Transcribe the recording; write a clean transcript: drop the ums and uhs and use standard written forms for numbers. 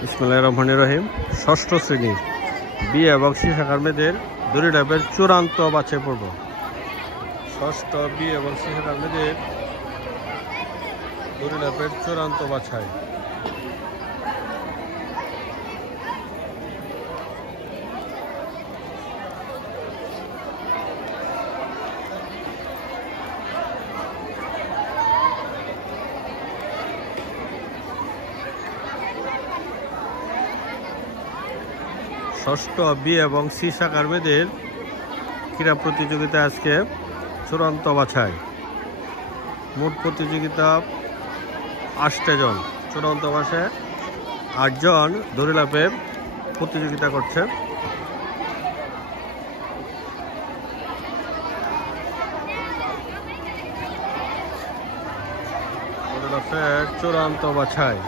বিসমিল্লাহির রহমানির রহিম। ষষ্ঠ শ্রেণীর বি এবং সি শাখার মেয়েদের দড়ি লাফের চূড়ান্ত বাছাই পর্ব। ষষ্ঠ বি এবং সি শাখার মেয়েদের দড়ি লাফের চূড়ান্ত বাছাই। ষষ্ঠ বি এবং সি শাখার মেয়েদের ক্রীড়া প্রতিযোগিতা আজকে চূড়ান্ত বাছাই। মোট প্রতিযোগিতা 8 জন, চূড়ান্ত বাছাই 8 জন দড়ি লাফে প্রতিযোগিতা করছে। দড়ি লাফের চূড়ান্ত বাছাই।